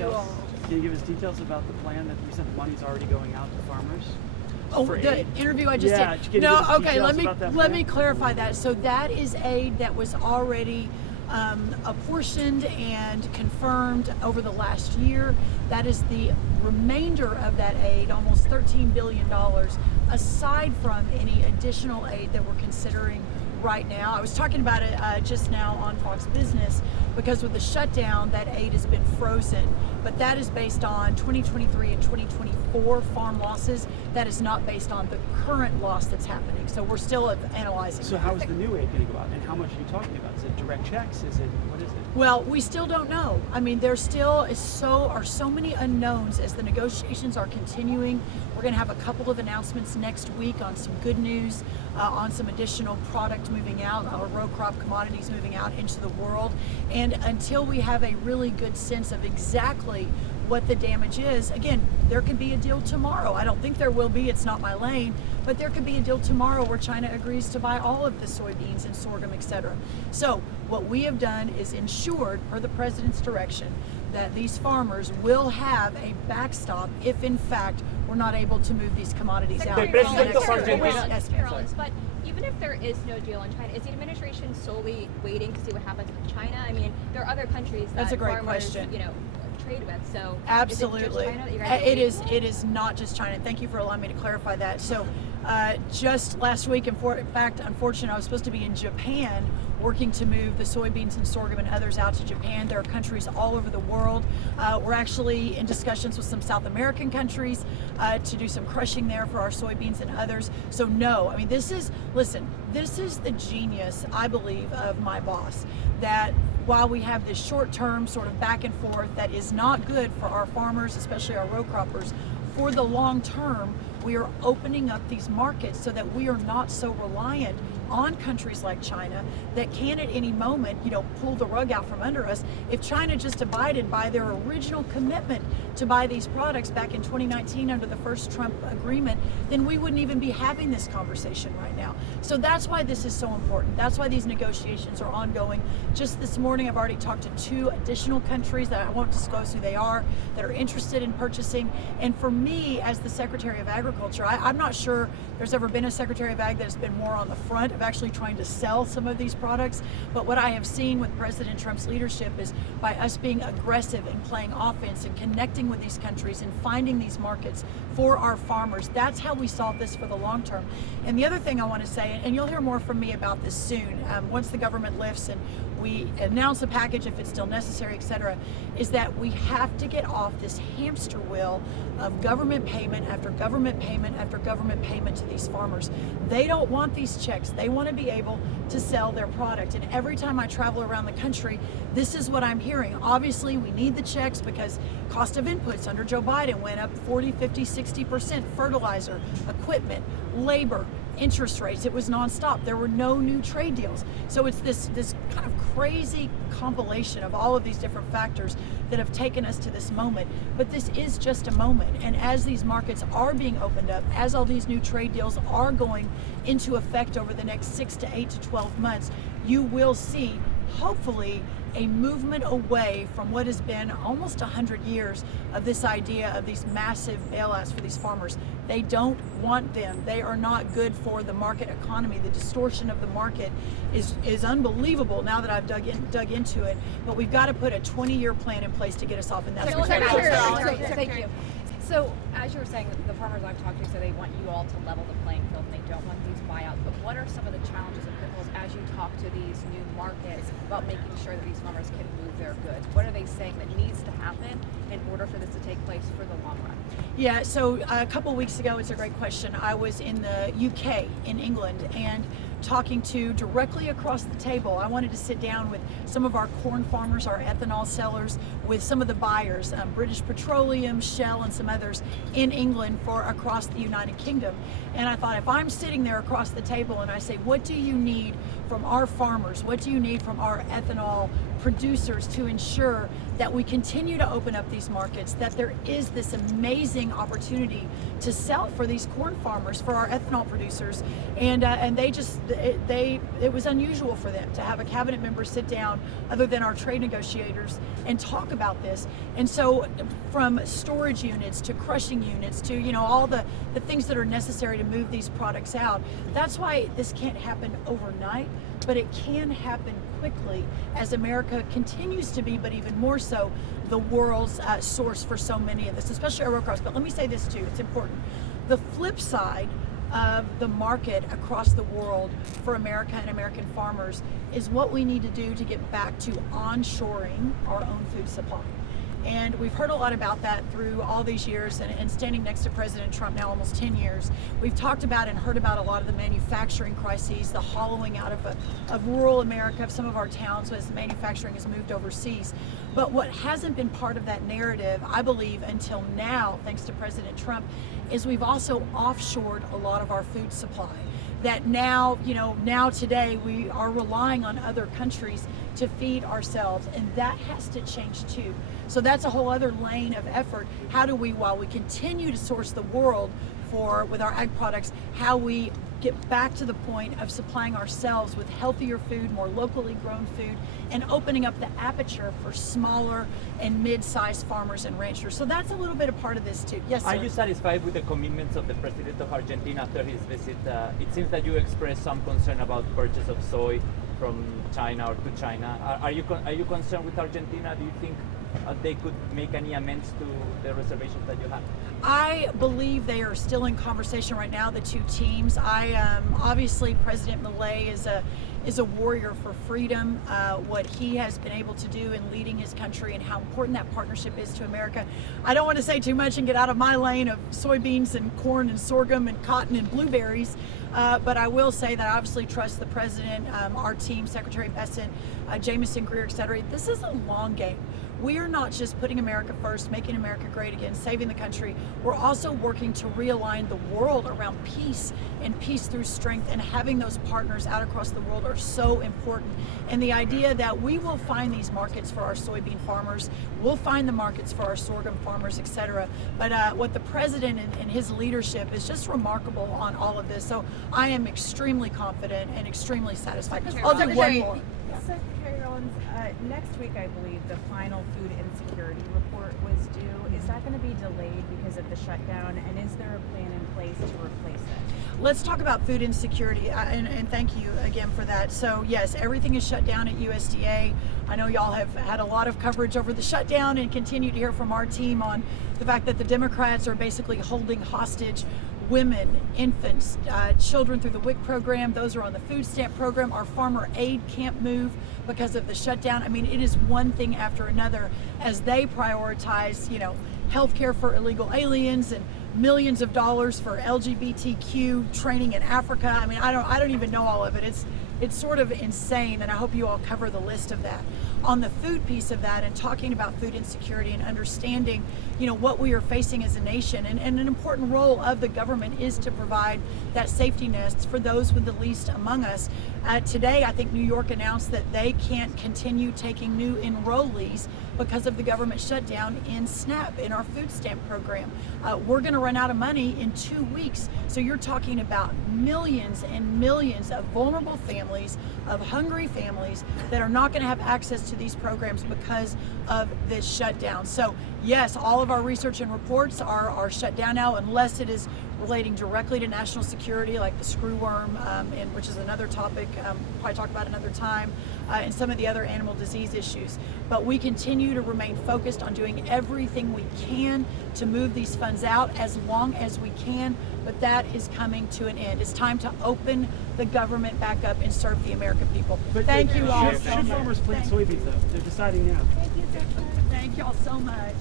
details? Can you give us details about the plan that you said the money's already going out to farmers? Oh, the interview I just did. No, okay. Let me clarify that. So that is aid that was already apportioned and confirmed over the last year. That is the remainder of that aid, almost $13 billion, aside from any additional aid that we're considering right now. I was talking about it just now on Fox Business, because with the shutdown, that aid has been frozen, but that is based on 2023 and 2024 farm losses. That is not based on the current loss that's happening. So we're still analyzing. So how is the new aid going to go out, and how much are you talking about? Is it direct checks? What is it? Well, we still don't know. I mean, there still are so many unknowns as the negotiations are continuing. We're going to have a couple of announcements next week on some good news, on some additional product moving out, our row crop commodities moving out into the world. And until we have a really good sense of exactly what the damage is, again, there could be a deal tomorrow. I don't think there will be, it's not my lane, but there could be a deal tomorrow where China agrees to buy all of the soybeans and sorghum, etc. So what we have done is ensured, per the president's direction, that these farmers will have a backstop if in fact we're not able to move these commodities out. But even if there is no deal in China, is the administration solely waiting to see what happens with China? I mean, there are other countries that That's a great farmers, question. Trade with. So absolutely, it is not just China. Thank you for allowing me to clarify that. So just last week, in fact, unfortunately, I was supposed to be in Japan working to move the soybeans and sorghum and others out to Japan. There are countries all over the world. We're actually in discussions with some South American countries to do some crushing there for our soybeans and others. So no, I mean, this is the genius, I believe, of my boss, that while we have this short-term sort of back and forth that is not good for our farmers, especially our row croppers, for the long term, we are opening up these markets so that we are not so reliant on countries like China that can at any moment, pull the rug out from under us. If China just abided by their original commitment to buy these products back in 2019 under the first Trump agreement, then we wouldn't even be having this conversation right now. So that's why this is so important. That's why these negotiations are ongoing. Just this morning, I've already talked to 2 additional countries that I won't disclose who they are, that are interested in purchasing. And for me, as the Secretary of Agriculture, I'm not sure there's ever been a Secretary of Ag that has been more on the front of actually trying to sell some of these products. But what I have seen with President Trump's leadership is by us being aggressive and playing offense and connecting with these countries and finding these markets for our farmers. That's how we solve this for the long term. And the other thing I want to say, and you'll hear more from me about this soon, once the government lifts and we announce a package if it's still necessary, etc., is that we have to get off this hamster wheel of government payment after government payment after government payment to these farmers. They don't want these checks. They want to be able to sell their product. And every time I travel around the country, this is what I'm hearing. Obviously, we need the checks because cost of inputs under Joe Biden went up 40, 50, 60%. Fertilizer, equipment, labor, interest rates, it was nonstop. There were no new trade deals. So it's this kind of crazy compilation of all of these different factors that have taken us to this moment. But this is just a moment. And as these markets are being opened up, as all these new trade deals are going into effect over the next 6 to 8 to 12 months, you will see, hopefully, a movement away from what has been almost 100 years of this idea of these massive bailouts for these farmers. They don't want them. They are not good for the market economy. The distortion of the market is unbelievable now that I've dug into it. But we've got to put a 20-year plan in place to get us off in that. Thank you. So, as you were saying, the farmers I've talked to say they want you all to level the playing field and they don't want these buyouts. But what are some of the challenges and pitfalls as you talk to these new markets about making sure that these farmers can move their goods? What are they saying that needs to happen in order for this to take place for the long run? Yeah, so a couple weeks ago, it's a great question. I was in the UK, in England, and talking to directly across the table. I wanted to sit down with some of our corn farmers, our ethanol sellers, with some of the buyers, British Petroleum, Shell, and some others in England for across the United Kingdom. And I thought, if I'm sitting there across the table and I say, what do you need from our farmers? What do you need from our ethanol producers to ensure that we continue to open up these markets, that there is this amazing opportunity to sell for these corn farmers, for our ethanol producers, and they it was unusual for them to have a cabinet member sit down, other than our trade negotiators, and talk about this. And so, from storage units to crushing units to all the things that are necessary to move these products out. That's why this can't happen overnight, but it can happen quickly as America continues to be, but even more so, the world's source for so many of this, especially our row crops. But let me say this too, it's important. The flip side of the market across the world for America and American farmers is what we need to do to get back to onshoring our own food supply. And we've heard a lot about that through all these years, and standing next to President Trump now almost 10 years, we've talked about and heard about a lot of the manufacturing crises, the hollowing out of rural America, of some of our towns as manufacturing has moved overseas. But what hasn't been part of that narrative, I believe, until now, thanks to President Trump, is we've also offshored a lot of our food supply. That now today we are relying on other countries to feed ourselves, and that has to change too. So that's a whole other lane of effort. How do we, while we continue to source the world with our ag products, how we get back to the point of supplying ourselves with healthier food, more locally grown food, and opening up the aperture for smaller and mid-sized farmers and ranchers. So that's a little bit a part of this too. Yes, sir. Are you satisfied with the commitments of the President of Argentina after his visit? It seems that you expressed some concern about purchase of soy from China or to China. Are you concerned with Argentina? Do you think they could make any amends to the reservations that you have? I believe they are still in conversation right now, the two teams. Obviously President Milei is a warrior for freedom. What he has been able to do in leading his country and how important that partnership is to America. I don't want to say too much and get out of my lane of soybeans and corn and sorghum and cotton and blueberries, but I will say that I obviously trust the president, our team, Secretary Besant, Jamison Greer, etc. This is a long game. We are not just putting America first, making America great again, saving the country. We're also working to realign the world around peace and peace through strength, and having those partners out across the world are so important. And the idea that we will find these markets for our soybean farmers, we'll find the markets for our sorghum farmers, etc. But what the president and his leadership is just remarkable on all of this. So I am extremely confident and extremely satisfied. I'll do one more. Secretary Rollins, next week, I believe, the final food insecurity report was due. Is that going to be delayed because of the shutdown, and is there a plan in place to replace it? Let's talk about food insecurity, and thank you again for that. So yes, everything is shut down at USDA. I know y'all have had a lot of coverage over the shutdown and continue to hear from our team on the fact that the Democrats are basically holding hostage women, infants, children through the WIC program. Those are on the food stamp program. Our farmer aid can't move because of the shutdown. I mean, it is one thing after another as they prioritize, health care for illegal aliens and millions of dollars for LGBTQ training in Africa. I mean, I don't even know all of it. It's sort of insane, and I hope you all cover the list of that. On the food piece of that, and talking about food insecurity and understanding, what we are facing as a nation, and an important role of the government is to provide that safety nest for those with the least among us. Today, I think New York announced that they can't continue taking new enrollees because of the government shutdown in SNAP, in our food stamp program. We're going to run out of money in 2 weeks. So you're talking about millions and millions of vulnerable families, of hungry families that are not going to have access to these programs because of this shutdown. So yes, all of our research and reports are shut down now, unless it is relating directly to national security, like the screwworm, which is another topic, probably talk about another time, and some of the other animal disease issues. But we continue to remain focused on doing everything we can to move these funds out as long as we can, but that is coming to an end. It's time to open the government back up and serve the American people. But thank you all so should much. farmers plant soybeans though? They're deciding now. Thank you all so much.